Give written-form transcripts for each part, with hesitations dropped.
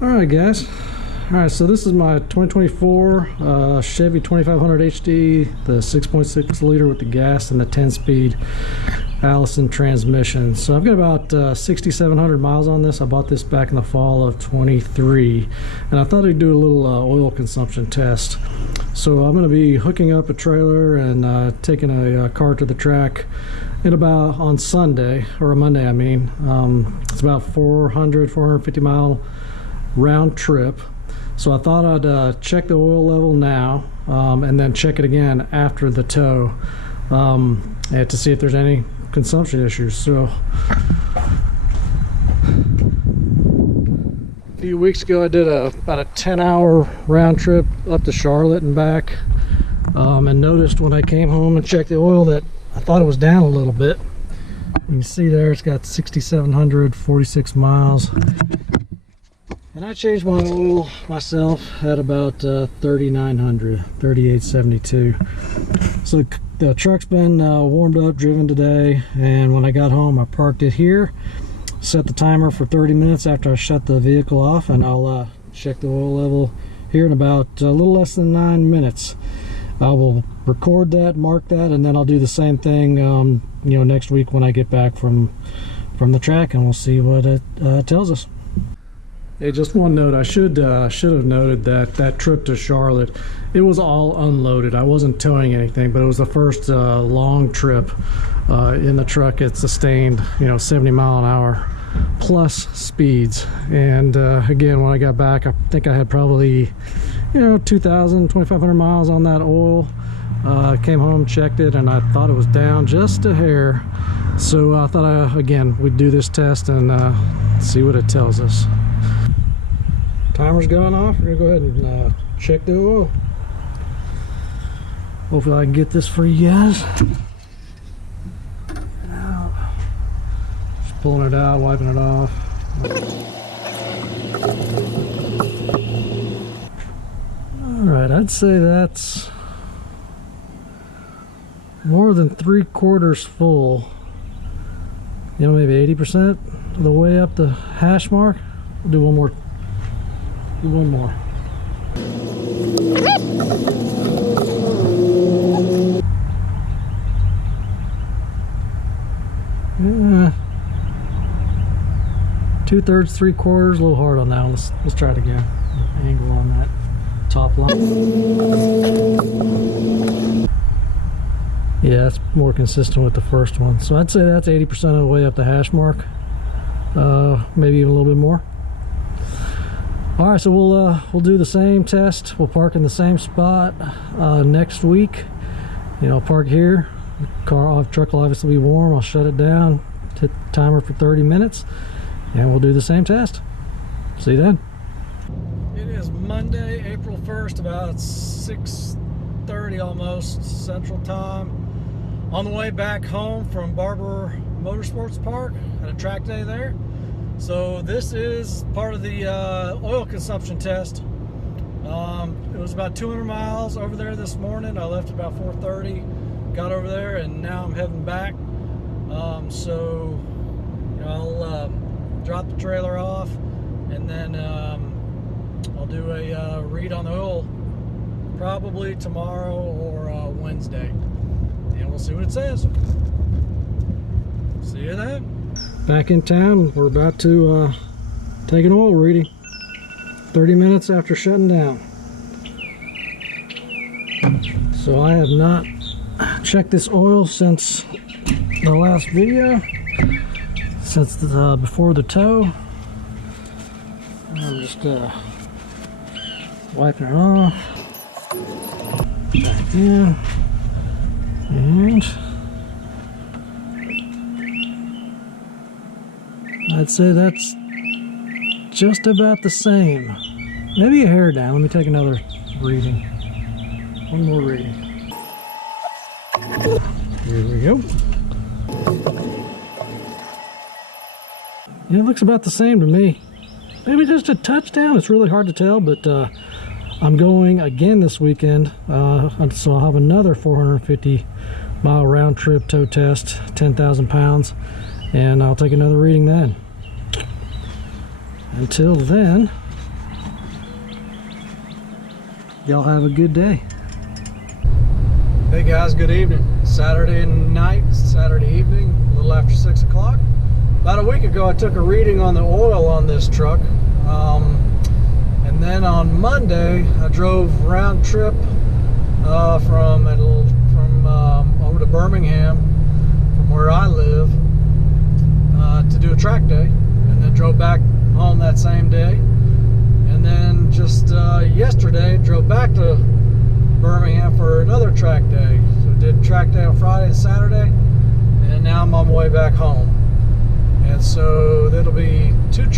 Alright guys, alright, so this is my 2024 Chevy 2500 HD, the 6.6 liter with the gas and the 10-speed Allison transmission. So I've got about 6,700 miles on this. I bought this back in the fall of 23, and I thought I'd do a little oil consumption test. So I'm going to be hooking up a trailer and taking a car to the track on Sunday, or a Monday I mean. It's about 450 mile round trip. So I thought I'd check the oil level now and then check it again after the tow and to see if there's any consumption issues. So a few weeks ago I did about a 10-hour round trip up to Charlotte and back, and noticed when I came home and checked the oil that I thought it was down a little bit. You can see there it's got 6,746 miles. And I changed my oil myself at about 3,900, 3,872. So the truck's been warmed up, driven today, and when I got home I parked it here, set the timer for 30 minutes after I shut the vehicle off, and I'll check the oil level here in about a little less than 9 minutes. I will record that, mark that, and then I'll do the same thing next week when I get back from the track, and we'll see what it tells us. Hey, just one note, I should have noted that trip to Charlotte, it was all unloaded. I wasn't towing anything, but it was the first long trip in the truck. It sustained 70 mile an hour plus speeds, and again, when I got back, I think I had probably 2,000, 2,500 miles on that oil. Came home, checked it, and I thought it was down just a hair. So I thought again we'd do this test and see what it tells us. Timer's gone off. We're gonna go ahead and check the oil. Hopefully I can get this for you guys. Just pulling it out, wiping it off. Alright, I'd say that's more than 3/4 full. Maybe 80% of the way up the hash mark. We'll do one more. One more. Yeah. 2/3, 3/4, a little hard on that one. Let's try it again. Angle on that top line. Yeah, that's more consistent with the first one. So I'd say that's 80% of the way up the hash mark. Maybe even a little bit more. All right, so we'll do the same test. We'll park in the same spot next week. I'll park here. Truck will obviously be warm. I'll shut it down, hit the timer for 30 minutes, and we'll do the same test. See you then. It is Monday, April 1st, about 6:30 almost Central Time. On the way back home from Barber Motorsports Park at a track day there. So this is part of the oil consumption test. It was about 200 miles over there this morning. I left about 4:30, got over there, and now I'm heading back. So I'll drop the trailer off, and then I'll do a read on the oil probably tomorrow or Wednesday, and we'll see what it says. See you then. Back in town, we're about to take an oil reading 30 minutes after shutting down. So I have not checked this oil since the last video, since before the tow. I'm just wiping it off, back in, and I'd say that's just about the same. Maybe a hair down. Let me take another reading. One more reading. Here we go. Yeah, it looks about the same to me. Maybe just a touchdown. It's really hard to tell, but I'm going again this weekend, so I'll have another 450 mile round trip tow test, 10,000 pounds, and I'll take another reading then. Until then, Y'all have a good day. Hey guys, good evening. Saturday night, Saturday evening, a little after 6 o'clock. About a week ago I took a reading on the oil on this truck. And then on Monday I drove round trip from over to Birmingham from where I live to do a track day, and then drove back home that same day. And then just yesterday drove back to Birmingham for another track day. So did track day on Friday and Saturday, and now I'm on my way back home. And so that'll be two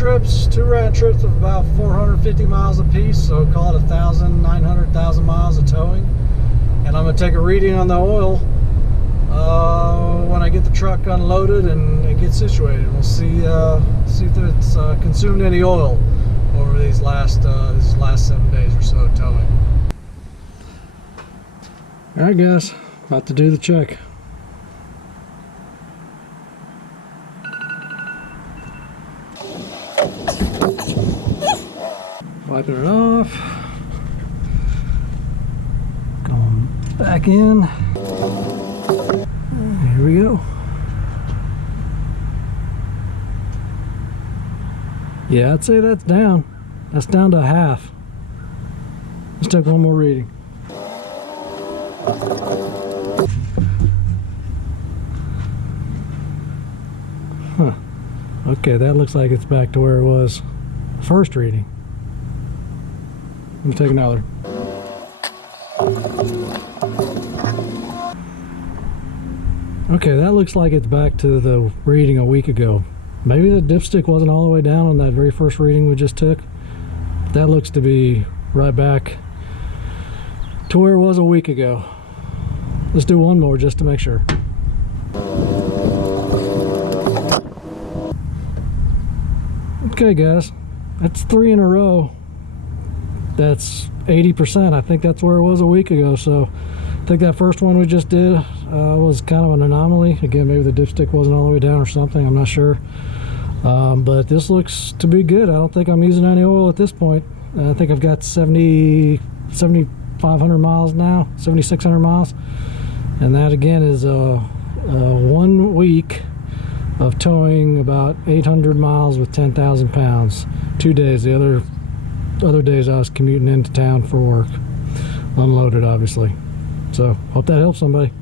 round trips of about 450 miles a piece, so call it 900,000 miles of towing. And I'm going to take a reading on the oil when I get the truck unloaded and get situated. We'll see if it's consumed any oil over these last 7 days or so of towing. Alright guys, about to do the check. Wiping it off. Going back in. Here we go. Yeah, I'd say that's down. That's down to half. Let's take one more reading. Huh. Okay, that looks like it's back to where it was first reading. Let me take another. Okay, that looks like it's back to the reading a week ago. Maybe the dipstick wasn't all the way down on that very first reading we just took. That looks to be right back to where it was a week ago. Let's do one more just to make sure. Okay guys, that's 3 in a row. That's 80%. I think that's where it was a week ago. So I think that first one we just did was kind of an anomaly. Again, maybe the dipstick wasn't all the way down or something, I'm not sure. But this looks to be good. I don't think I'm using any oil at this point. I think I've got 7,500 miles now, 7,600 miles. And that again is 1 week of towing about 800 miles with 10,000 pounds. 2 days. The other days I was commuting into town for work. Unloaded, obviously. So, hope that helps somebody.